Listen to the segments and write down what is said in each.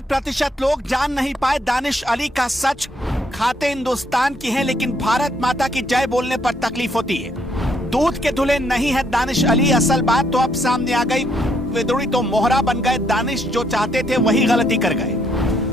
प्रतिशत लोग जान नहीं पाए दानिश अली का सच। खाते हिंदुस्तान की हैं, लेकिन भारत माता की जय बोलने पर तकलीफ होती है। दूध के धुले नहीं है दानिश अली, असल बात तो अब सामने आ गई। विद्रोही तो मोहरा बन गए, दानिश जो चाहते थे वही गलती कर गए।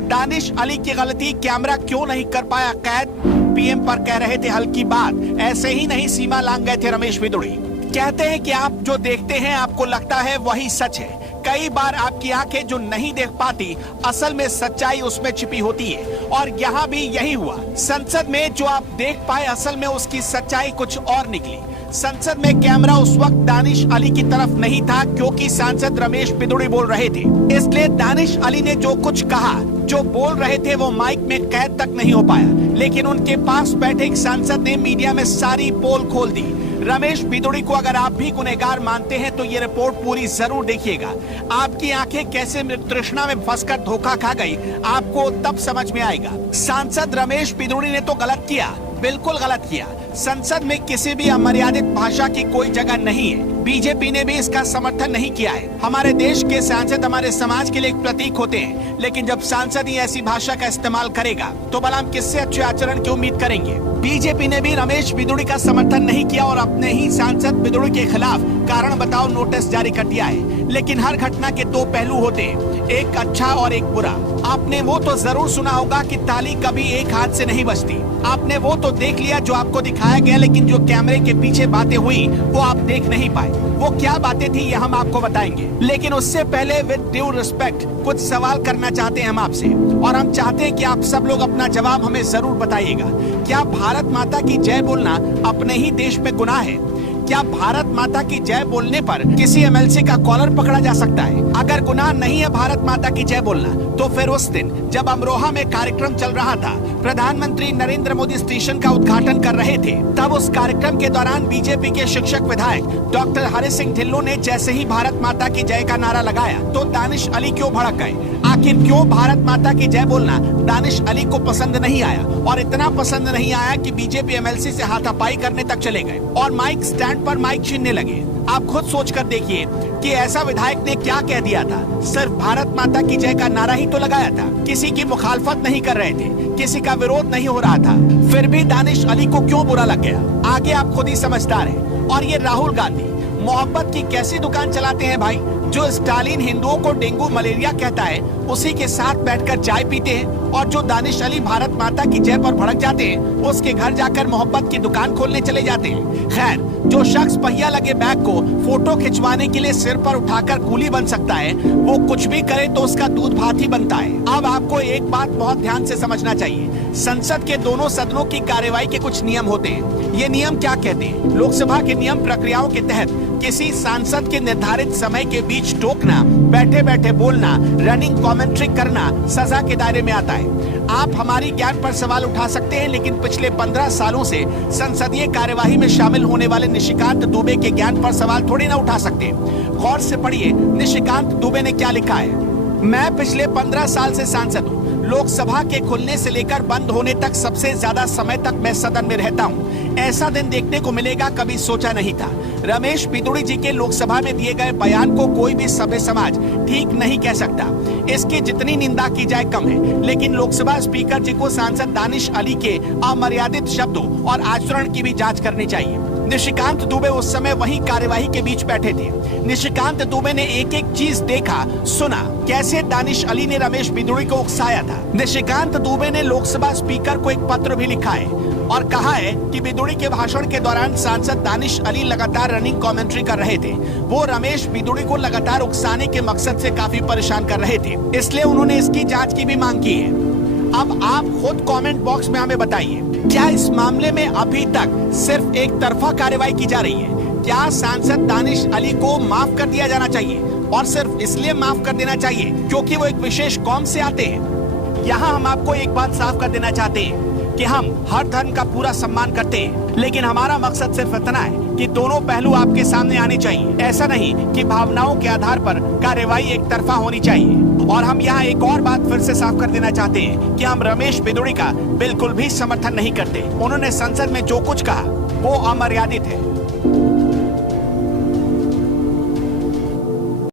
दानिश अली की गलती, कैमरा क्यों नहीं कर पाया कैद। पीएम पर कह रहे थे हल्की बात, ऐसे ही नहीं सीमा लांघ गए थे रमेश बिदुड़ी। कहते हैं कि आप जो देखते हैं आपको लगता है वही सच है। कई बार आपकी आंखें जो नहीं देख पाती, असल में सच्चाई उसमें छिपी होती है, और यहाँ भी यही हुआ। संसद में जो आप देख पाए, असल में उसकी सच्चाई कुछ और निकली। संसद में कैमरा उस वक्त दानिश अली की तरफ नहीं था, क्योंकि सांसद रमेश बिदुड़ी बोल रहे थे। इसलिए दानिश अली ने जो कुछ कहा, जो बोल रहे थे, वो माइक में कैद तक नहीं हो पाया। लेकिन उनके पास बैठे एक सांसद ने मीडिया में सारी पोल खोल दी। रमेश बिदुड़ी को अगर आप भी गुनहगार मानते हैं तो ये रिपोर्ट पूरी जरूर देखिएगा। आपकी आंखें कैसे तृष्णा में फंसकर धोखा खा गई, आपको तब समझ में आएगा। सांसद रमेश बिदुड़ी ने तो गलत किया, बिल्कुल गलत किया। संसद में किसी भी अमर्यादित भाषा की कोई जगह नहीं है। बीजेपी ने भी इसका समर्थन नहीं किया है। हमारे देश के सांसद हमारे समाज के लिए एक प्रतीक होते हैं, लेकिन जब सांसद ही ऐसी भाषा का इस्तेमाल करेगा तो भला हम किससे अच्छे आचरण की उम्मीद करेंगे। बीजेपी ने भी रमेश बिदुड़ी का समर्थन नहीं किया और अपने ही सांसद बिदुड़ी के खिलाफ कारण बताओ नोटिस जारी कर दिया है। लेकिन हर घटना के दो पहलू होते हैं, एक अच्छा और एक बुरा। आपने वो तो जरूर सुना होगा कि ताली कभी एक हाथ से नहीं बजती। आपने वो तो देख लिया जो आपको दिखाया गया, लेकिन जो कैमरे के पीछे बातें हुई वो आप देख नहीं पाए। वो क्या बातें थी ये हम आपको बताएंगे, लेकिन उससे पहले विद ड्यू रिस्पेक्ट कुछ सवाल करना चाहते हैं हम आपसे, और हम चाहते हैं कि आप सब लोग अपना जवाब हमें जरूर बताइएगा। क्या भारत माता की जय बोलना अपने ही देश में गुनाह है? क्या भारत माता की जय बोलने पर किसी एमएलसी का कॉलर पकड़ा जा सकता है? अगर गुनाह नहीं है भारत माता की जय बोलना, तो फिर उस दिन जब अमरोहा में कार्यक्रम चल रहा था, प्रधानमंत्री नरेंद्र मोदी स्टेशन का उद्घाटन कर रहे थे, तब उस कार्यक्रम के दौरान बीजेपी के शिक्षक विधायक डॉक्टर हरि सिंह ढिल्लों ने जैसे ही भारत माता की जय का नारा लगाया तो दानिश अली क्यों भड़क गए? आखिर क्यों भारत माता की जय बोलना दानिश अली को पसंद नहीं आया? और इतना पसंद नहीं आया कि बीजेपी एमएलसी से हाथापाई करने तक चले गए और माइक स्टैंड पर माइक छीनने लगे। आप खुद सोच कर देखिए कि ऐसा विधायक ने क्या कह दिया था। सिर्फ भारत माता की जय का नारा ही तो लगाया था, किसी की मुखालफत नहीं कर रहे थे, किसी का विरोध नहीं हो रहा था, फिर भी दानिश अली को क्यों बुरा लग गया? आगे आप खुद ही समझदार हैं। और ये राहुल गांधी मोहब्बत की कैसी दुकान चलाते हैं भाई? जो स्टालिन हिंदुओं को डेंगू मलेरिया कहता है, उसी के साथ बैठकर चाय पीते हैं, और जो दानिश अली भारत माता की जय पर भड़क जाते हैं, उसके घर जाकर मोहब्बत की दुकान खोलने चले जाते हैं। खैर, जो शख्स पहिया लगे बैग को फोटो खिंचवाने के लिए सिर पर उठाकर कूली बन सकता है, वो कुछ भी करे तो उसका दूध भात ही बनता है। अब आपको एक बात बहुत ध्यान से समझना चाहिए। संसद के दोनों सदनों की कार्यवाही के कुछ नियम होते हैं। ये नियम क्या कहते हैं? लोकसभा के नियम प्रक्रियाओं के तहत किसी सांसद के निर्धारित समय के बीच टोकना, बैठे बैठे बोलना, रनिंग कमेंट्री करना सजा के दायरे में आता है। आप हमारी ज्ञान पर सवाल उठा सकते हैं, लेकिन पिछले 15 सालों से संसदीय कार्यवाही में शामिल होने वाले निशिकांत दुबे के ज्ञान पर सवाल थोड़ी ना उठा सकते। गौर से पढ़िए निशिकांत दुबे ने क्या लिखा है। मैं पिछले 15 साल से सांसद हूँ। लोकसभा के खुलने से लेकर बंद होने तक सबसे ज्यादा समय तक मैं सदन में रहता हूँ। ऐसा दिन देखने को मिलेगा कभी सोचा नहीं था। रमेश बिदुड़ी जी के लोकसभा में दिए गए बयान को कोई भी सभ्य समाज ठीक नहीं कह सकता। इसकी जितनी निंदा की जाए कम है, लेकिन लोकसभा स्पीकर जी को सांसद दानिश अली के अमर्यादित शब्दों और आचरण की भी जांच करनी चाहिए। निशिकांत दुबे उस समय वही कार्यवाही के बीच बैठे थे। निशिकांत दुबे ने एक एक चीज देखा, सुना, कैसे दानिश अली ने रमेश बिदुड़ी को उकसाया था। निशिकांत दुबे ने लोकसभा स्पीकर को एक पत्र भी लिखा है और कहा है कि बिदुड़ी के भाषण के दौरान सांसद दानिश अली लगातार रनिंग कमेंट्री कर रहे थे। वो रमेश बिदुड़ी को लगातार उकसाने के मकसद से काफी परेशान कर रहे थे, इसलिए उन्होंने इसकी जांच की भी मांग की है। अब आप खुद कमेंट बॉक्स में हमें बताइए, क्या इस मामले में अभी तक सिर्फ एक तरफा कार्रवाई की जा रही है? क्या सांसद दानिश अली को माफ कर दिया जाना चाहिए, और सिर्फ इसलिए माफ कर देना चाहिए क्योंकि वो एक विशेष कौम से आते हैं? यहाँ हम आपको एक बात साफ कर देना चाहते हैं कि हम हर धर्म का पूरा सम्मान करते हैं, लेकिन हमारा मकसद सिर्फ इतना है कि दोनों पहलू आपके सामने आने चाहिए। ऐसा नहीं कि भावनाओं के आधार पर कार्यवाही एक तरफा होनी चाहिए। और हम यहाँ एक और बात फिर से साफ कर देना चाहते हैं कि हम रमेश बिदुड़ी का बिल्कुल भी समर्थन नहीं करते। उन्होंने संसद में जो कुछ कहा वो अमर्यादित है।